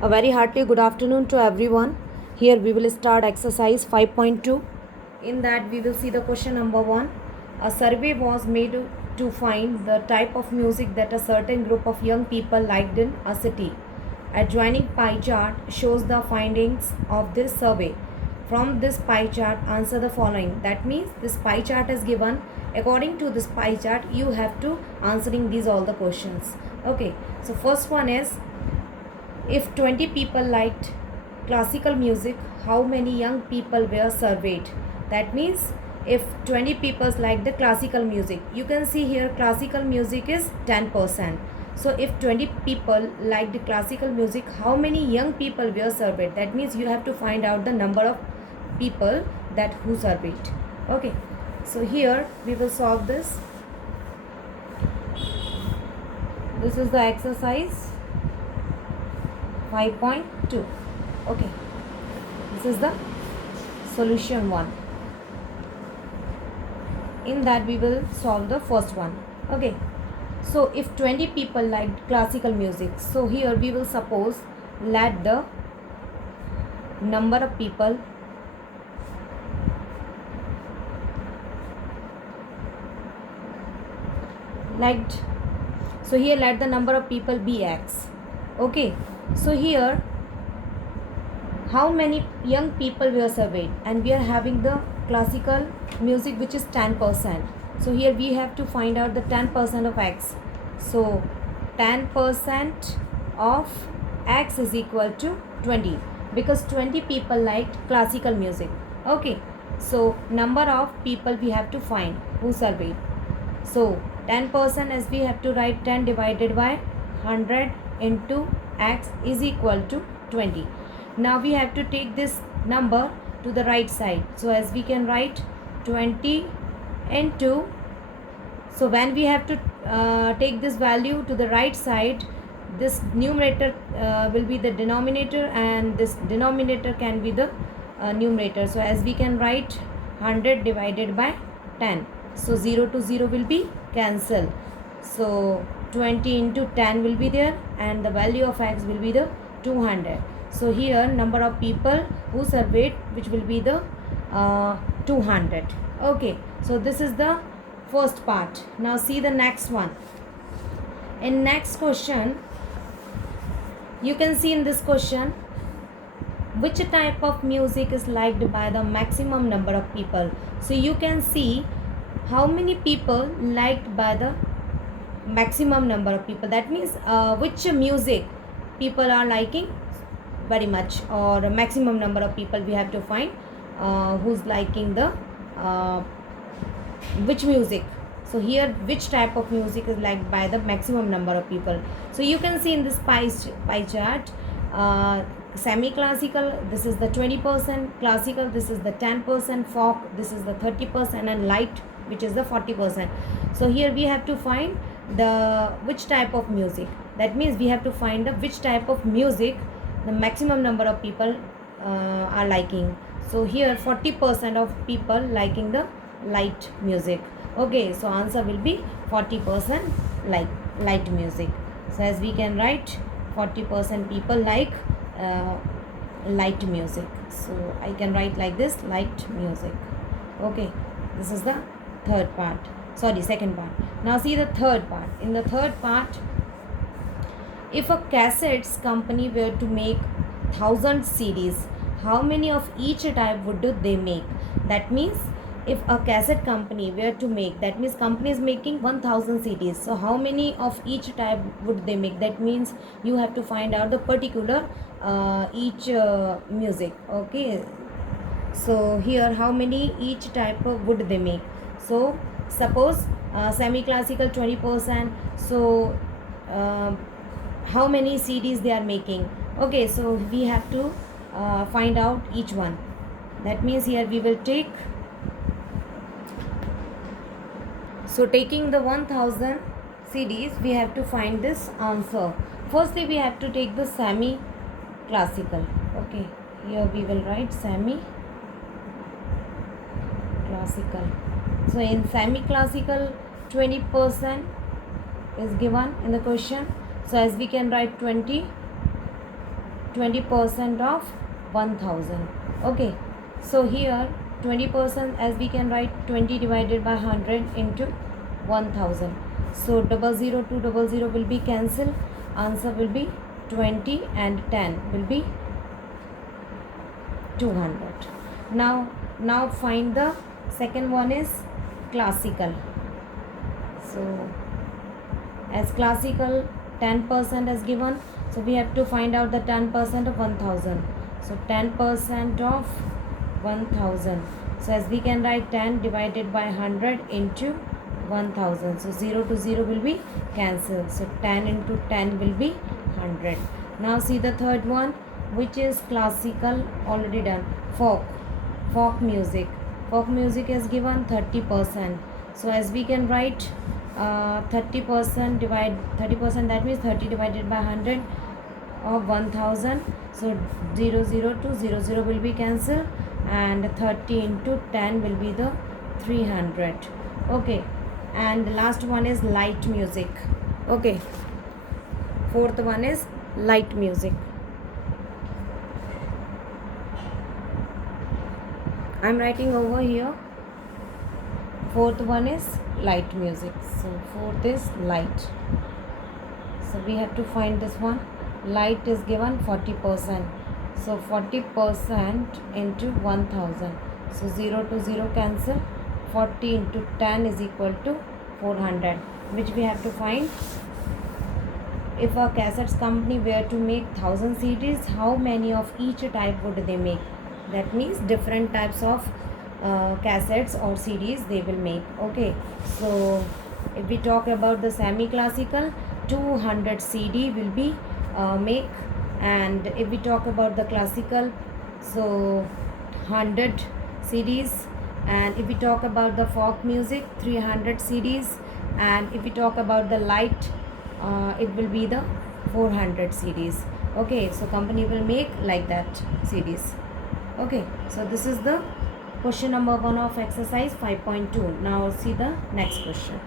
A very hearty good afternoon to everyone. Here we will start exercise 5.2. In that we will see the question number 1. A survey was made to find the type of music that a certain group of young people liked in a city. Adjoining pie chart shows the findings of this survey. From this pie chart, answer the following. That means this pie chart is given. According to this pie chart, you have to answering these all the questions. Okay, so first one is, if 20 people liked classical music, how many young people were surveyed? That means if 20 people liked the classical music, you can see here classical music is 10%. So if 20 people liked the classical music, how many young people were surveyed? That means you have to find out the number of people that who surveyed. Okay, so here we will solve this. This is the exercise 5.2. Okay, this is the solution 1. In that we will solve the first one. Okay, so if 20 people liked classical music, so here we will suppose let the number of people liked, so here let the number of people be x. Okay, so here how many young people were surveyed, and we are having the classical music which is 10%. So here we have to find out the 10% of x. So 10% of x is equal to 20, because 20 people liked classical music. Okay, so number of people we have to find who surveyed. So 10%, as we have to write 10 divided by 100 into x is equal to 20. Now we have to take this number to the right side. So as we can write 20 into, so when we have to take this value to the right side, this numerator will be the denominator and this denominator can be the numerator. So as we can write 100 divided by 10. So 0 to 0 will be cancelled. So 20 into 10 will be there and the value of x will be the 200. So here number of people who surveyed, which will be the 200. Okay, so this is the first part. Now see the next one. In next question, you can see in this question, which type of music is liked by the maximum number of people. So you can see how many people liked by the maximum number of people. That means which music people are liking very much, or a maximum number of people we have to find who's liking the which music. So here which type of music is liked by the maximum number of people. So you can see in this pie chart, semi-classical, this is the 20%, classical, this is the 10%, folk, this is the 30%, and light, which is the 40%. So here we have to find the which type of music. That means we have to find the which type of music the maximum number of people are liking. So here 40% of people liking the light music. Okay, so answer will be 40% like light music. So as we can write 40% people like light music. So I can write like this, light music. Okay, this is the third part, sorry, second part. Now see the third part. In the third part, if a cassettes company were to make 1000 CDs, how many of each type would they make? That means if a cassette company were to make, that means company is making 1000 CDs. So how many of each type would they make? That means you have to find out the particular each music. Okay, so here how many each type would they make? So suppose semi-classical 20%. So how many CDs they are making? Okay, so we have to find out each one. That means here we will take, so taking the 1000 CDs, we have to find this answer. Firstly we have to take the semi classical. Okay, here we will write semi classical. So in semi classical 20% is given in the question. So as we can write 20 20% of 1000. Okay, so here 20%, as we can write 20 divided by 100 into 1000. So 00200 will be cancelled. Answer will be 20 and 10 will be 200. Now find the second one is classical. So as classical 10% is given, so we have to find out the 10% of 1000. So 10% of 1000, so as we can write 10 divided by 100 into 1000. So 0 to 0 will be cancelled. So 10 into 10 will be 100. Now see the third one, which is classical, already done. Folk music. Folk music is given 30%. So as we can write 30% divide 30%, that means 30 divided by 100 of 1000. So 0 to 0 will be cancelled, and 30 into 10 will be the 300. Okay, and the last one is light music. Okay, fourth one is light music. I'm writing over here. Fourth one is light music. So fourth is light. So we have to find this one. Light is given 40%. So 40% into 1000. So 0 to 0 cancel. 40 into 10 is equal to 400, which we have to find. If a cassettes company were to make 1000 CDs, how many of each type would they make? That means different types of cassettes or CDs they will make. Okay, so if we talk about the semi-classical, 200 CD will be make, and if we talk about the classical, so 100 CDs, and if we talk about the folk music, 300 CDs, and if we talk about the light, it will be the 400 CDs. Okay, so company will make like that CDs. Okay, so this is the question number 1 of exercise 5.2. Now see the next question.